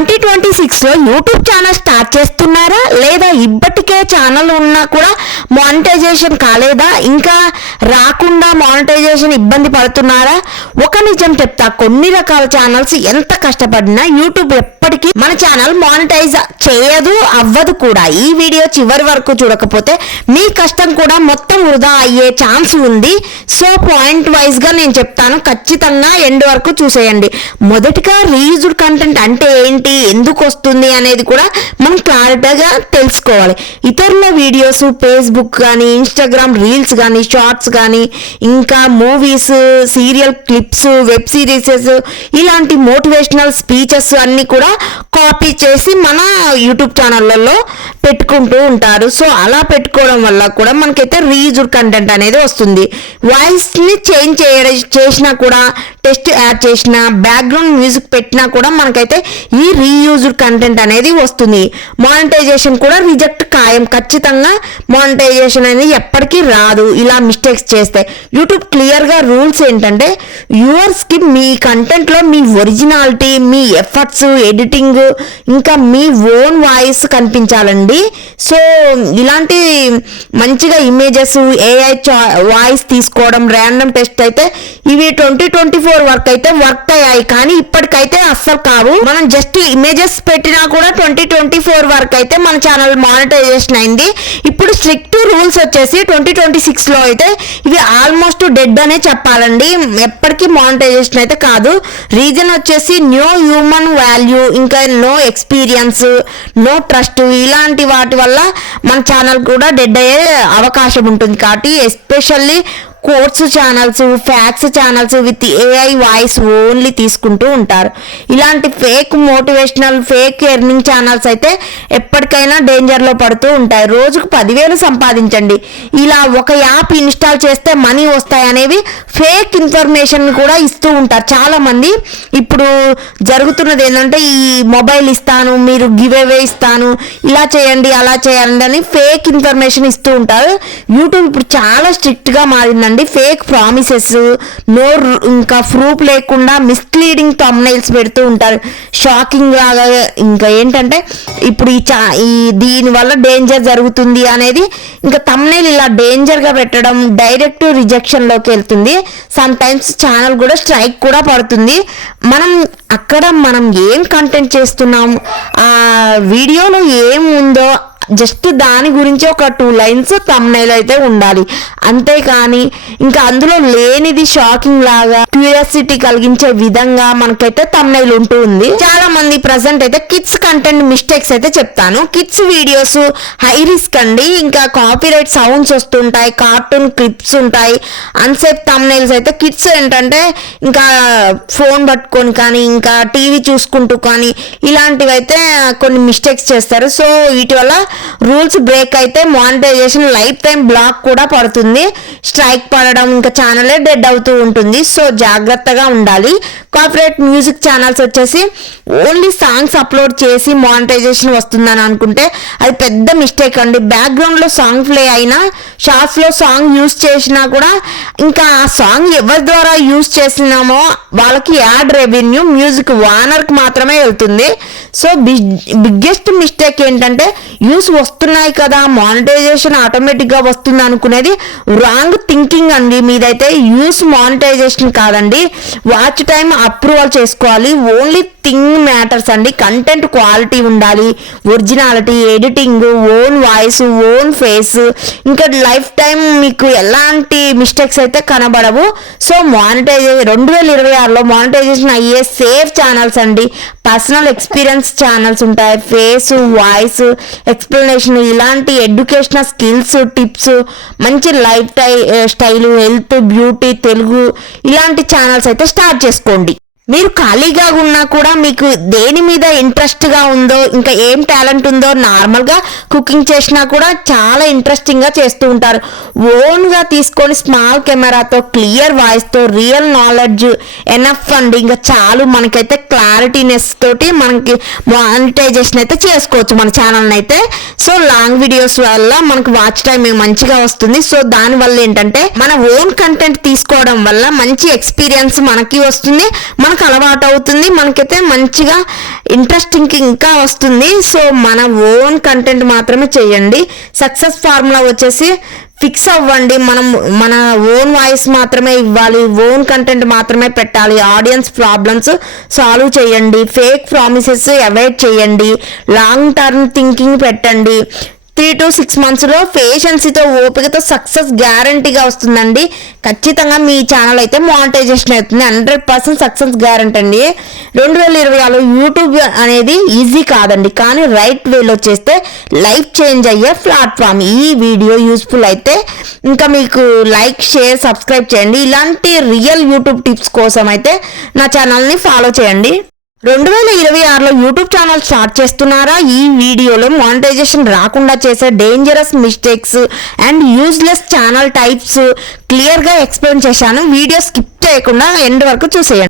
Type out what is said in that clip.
2026లో YouTube channel start చేస్తున్నారా లేదా ఇప్పటికే ఛానల్ ఉన్నా కూడా మానిటైజేషన్ కాలేదా ఇంకా రాకుండా మానిటైజేషన్ ఇబ్బంది పడుతున్నారా? ఒక నిజం చెప్తా, కొన్ని రకాల ఛానల్స్ ఎంత కష్టపడినా యూట్యూబ్ ఎప్పటికీ మన ఛానల్ మానిటైజ్ చేయదు, అవ్వదు కూడా. ఈ వీడియో చివరి వరకు చూడకపోతే మీ కష్టం కూడా మొత్తం వృధా అయ్యే ఛాన్స్ ఉంది. సో పాయింట్ వైజ్ గా నేను చెప్తాను, ఖచ్చితంగా ఎండ్ వరకు చూసేయండి. మొదటిగా రీయూజ్డ్ కంటెంట్ అంటే ఏంటి, ఎందుకు వస్తుంది అనేది కూడా మనం క్లారిటీగా తెలుసుకోవాలి. ఇతరుల వీడియోస్, ఫేస్బుక్ కానీ, ఇన్స్టాగ్రామ్ రీల్స్ కానీ, షార్ట్స్ కానీ, ఇంకా movies, serial clips, web series, ఇలాంటి మోటివేషనల్ స్పీచెస్ అన్ని కూడా కాపీ చేసి మన యూట్యూబ్ ఛానళ్ళలో పెట్టుకుంటూ ఉంటారు. సో అలా పెట్టుకోవడం వల్ల కూడా మనకైతే రీయూజ్డ్ కంటెంట్ అనేది వస్తుంది. వాయిస్ని చేంజ్ చేసినా కూడా, టెక్స్ట్ యాడ్ చేసినా, బ్యాక్గ్రౌండ్ మ్యూజిక్ పెట్టినా కూడా మనకైతే ఈ రీయూజ్డ్ కంటెంట్ అనేది వస్తుంది. మానిటైజేషన్ కూడా రిజెక్ట్ ఖాయం, ఖచ్చితంగా మానిటైజేషన్ అనేది ఎప్పటికీ రాదు ఇలా మిస్టేక్స్ చేస్తే. యూట్యూబ్ క్లియర్గా రూల్స్ ఏంటంటే, వ్యూవర్స్కి మీ కంటెంట్లో మీ ఒరిజినాలిటీ, మీ ఎఫర్ట్స్, ఎడిటింగ్, ఇంకా మీ ఓన్ వాయిస్ కనిపించాలండి. సో ఇలాంటి మంచిగా ఇమేజెస్, ఏఐ వాయిస్ తీసుకోవడం, ర్యాండమ్ టెస్ట్ అయితే ఇవి 2024 వరకు అయితే వర్క్ అయ్యాయి, కానీ ఇప్పటికైతే అస్సలు కావు. మనం జస్ట్ ఇమేజెస్ పెట్టినా కూడా 2024 వరకు అయితే మన ఛానల్ మానిటైజేషన్ అయింది. ఇప్పుడు స్ట్రిక్ట్ రూల్స్ వచ్చేసి 2026లో అయితే ఇవి ఆల్మోస్ట్ డెడ్ అనే చెప్పాలండి, ఎప్పటికీ మానిటైజేషన్ అయితే కాదు. రీజన్ వచ్చేసి న్యూ హ్యూమన్ వాల్యూ, ఇంకా నో ఎక్స్పీరియన్స్, నో ట్రస్ట్, ఇలాంటి వాటి వల్ల మన ఛానల్ కూడా డెడ్ అయ్యే అవకాశం ఉంటుంది. కాబట్టి especially course channels, facts channels with AI voice only తీసుకుంటూ ఉంటారు. ఇలాంటి fake motivational, fake earning channels అయితే ఎప్పటికైనా డేంజర్లో పడుతూ ఉంటాయి. రోజుకు 10,000 సంపాదించండి, ఇలా ఒక యాప్ ఇన్స్టాల్ చేస్తే మనీ వస్తాయి అనేవి ఫేక్ ఇన్ఫర్మేషన్ కూడా ఇస్తూ ఉంటారు చాలామంది. ఇప్పుడు జరుగుతున్నది ఏంటంటే, ఈ మొబైల్ ఇస్తాను, మీరు గివ్ అవే ఇస్తాను, ఇలా చేయండి, అలా చేయండి అని ఫేక్ ఇన్ఫర్మేషన్ ఇస్తూ ఉంటారు. యూట్యూబ్ ఇప్పుడు చాలా స్ట్రిక్ట్గా మారిందండి. ఫేక్ ప్రామిసెస్, ఇంకా ప్రూఫ్ లేకుండా మిస్లీడింగ్ థంబ్నెయిల్స్ పెడుతూ ఉంటారు, షాకింగ్ లాగా. ఇంకా ఏంటంటే ఇప్పుడు దీని వల్ల డేంజర్ జరుగుతుంది అనేది, ఇంకా థంబ్నెయిల్ ఇలా డేంజర్గా పెట్టడం డైరెక్ట్ రిజెక్షన్లోకి వెళ్తుంది. సమ్ టైమ్స్ ఛానల్ కూడా స్ట్రైక్ కూడా పడుతుంది. మనం ఏం కంటెంట్ చేస్తున్నాము, ఆ వీడియోలో ఏముందో జస్ట్ దాని గురించి ఒక 2 లైన్స్ థంబ్నెయిల్ అయితే ఉండాలి, అంతేకాని ఇంకా అందులో లేనిది షాకింగ్ లాగా క్యూరియాసిటీ కలిగించే విధంగా మనకైతే థంబ్నెయిల్ ఉంటూ ఉంది. చాలా మంది ప్రజెంట్ అయితే కిడ్స్ కంటెంట్ మిస్టేక్స్ అయితే చెప్తాను. కిడ్స్ వీడియోస్ హై రిస్క్ అండి, ఇంకా కాపీరైట్ సౌండ్స్ వస్తుంటాయి, కార్టూన్ క్లిప్స్ ఉంటాయి, అన్సేఫ్ థంబ్నెయిల్స్ అయితే. కిడ్స్ ఏంటంటే ఇంకా ఫోన్ పట్టుకొని కానీ, ఇంకా టీవీ చూసుకుంటూ కానీ, ఇలాంటివి అయితే కొన్ని మిస్టేక్స్ చేస్తారు. సో వీటి వల్ల రూల్స్ బ్రేక్ అయితే మానిటైజేషన్ లైఫ్ టైం బ్లాక్ కూడా పడుతుంది, స్ట్రైక్ పడడం, ఇంకా ఛానలే డెడ్ అవుతూ ఉంటుంది. సో జాగ్రత్తగా ఉండాలి. కాపీరైట్ మ్యూజిక్ ఛానల్స్ వచ్చేసి ఓన్లీ సాంగ్స్ అప్లోడ్ చేసి మానిటైజేషన్ వస్తుందని అనుకుంటే అది పెద్ద మిస్టేక్ అండి. బ్యాక్గ్రౌండ్లో సాంగ్ ప్లే అయినా, షార్ట్స్లో సాంగ్ యూజ్ చేసినా కూడా ఇంకా ఆ సాంగ్ ఎవరి ద్వారా యూజ్ చేసినామో వాళ్ళకి యాడ్ రెవెన్యూ మ్యూజిక్ ఓనర్కి మాత్రమే వెళ్తుంది. సో బిగ్గెస్ట్ మిస్టేక్ ఏంటంటే, యూస్ వస్తున్నాయి కదా మానిటైజేషన్ ఆటోమేటిక్గా వస్తుంది అనుకునేది రాంగ్ థింకింగ్ అండి. మీదైతే యూస్ మానిటైజేషన్ కాదండి, వాచ్ టైం అప్రూవల్ చేసుకోవాలి. ఓన్లీ థింగ్ మ్యాటర్స్ అండి. కంటెంట్ క్వాలిటీ ఉండాలి, originality, editing, own voice, own face, ఇంకా లైఫ్ టైం మీకు ఎలాంటి మిస్టేక్స్ అయితే కనబడవు. సో 2026లో మానిటైజేషన్ అయ్యే సేఫ్ ఛానల్స్ అండి. పర్సనల్ ఎక్స్పీరియన్స్ ఛానల్స్ ఉంటాయి, ఫేస్, వాయిస్, ఎక్స్ప్లెనేషన్, ఇలాంటి ఎడ్యుకేషనల్ స్కిల్స్, టిప్స్, మంచి life style, health, beauty, Telugu, ఇలాంటి ఛానల్స్ అయితే స్టార్ట్ చేసుకోండి. మీరు ఖాళీగా ఉన్నా కూడా మీకు దేని మీద ఇంట్రెస్ట్గా ఉందో, ఇంకా ఏం టాలెంట్ ఉందో, నార్మల్గా కుకింగ్ చేసినా కూడా చాలా ఇంట్రెస్టింగ్గా చేస్తూ ఉంటారు. ఓన్గా తీసుకొని స్మాల్ కెమెరాతో, క్లియర్ వాయిస్తో, రియల్ నాలెడ్జ్ ఎనఫ్ అండి, ఇంకా చాలు. మనకైతే క్లారిటీనెస్ తోటి మనకి మానిటైజేషన్ అయితే చేసుకోవచ్చు మన ఛానల్ని అయితే. సో లాంగ్ వీడియోస్ వల్ల మనకు వాచ్ టైం మంచిగా వస్తుంది. సో దానివల్ల ఏంటంటే మన ఓన్ కంటెంట్ తీసుకోవడం వల్ల మంచి ఎక్స్పీరియన్స్ మనకి వస్తుంది, మనకు మనకు అలవాటు అవుతుంది, మనకైతే మంచిగా ఇంట్రెస్టింగ్ ఇంకా వస్తుంది. సో మన ఓన్ కంటెంట్ మాత్రమే చేయండి. సక్సెస్ ఫార్ములా వచ్చేసి ఫిక్స్ అవ్వండి. మనం మన ఓన్ వాయిస్ మాత్రమే ఇవ్వాలి, ఓన్ కంటెంట్ మాత్రమే పెట్టాలి, ఆడియన్స్ ప్రాబ్లమ్స్ సాల్వ్ చేయండి, ఫేక్ ప్రామిసెస్ అవాయిడ్ చేయండి, లాంగ్ టర్మ్ థింకింగ్ పెట్టండి. 3 to 6 monthsలో పేషెన్సీతో ఓపికతో సక్సెస్ గ్యారంటీగా వస్తుందండి. ఖచ్చితంగా మీ ఛానల్ అయితే మానిటైజేషన్ అవుతుంది. 100% సక్సెస్ గ్యారంటీ అండి. 2026లో యూట్యూబ్ అనేది ఈజీ కాదండి, కానీ రైట్ వేలో చేస్తే లైఫ్ చేంజ్ అయ్యే ప్లాట్ఫామ్. ఈ వీడియో యూస్ఫుల్ అయితే ఇంకా మీకు లైక్, షేర్, సబ్స్క్రైబ్ చేయండి. ఇలాంటి రియల్ యూట్యూబ్ టిప్స్ కోసం అయితే నా ఛానల్ని ఫాలో చేయండి. 2026లో యూట్యూబ్ ఛానల్ స్టార్ట్ చేస్తున్నారా? ఈ వీడియోలో మానిటైజేషన్ రాకుండా చేసే dangerous mistakes and useless channel types క్లియర్గా ఎక్స్ప్లెయిన్ చేశాను. వీడియో స్కిప్ చేయకుండా ఎండ్ వరకు చూసేయండి.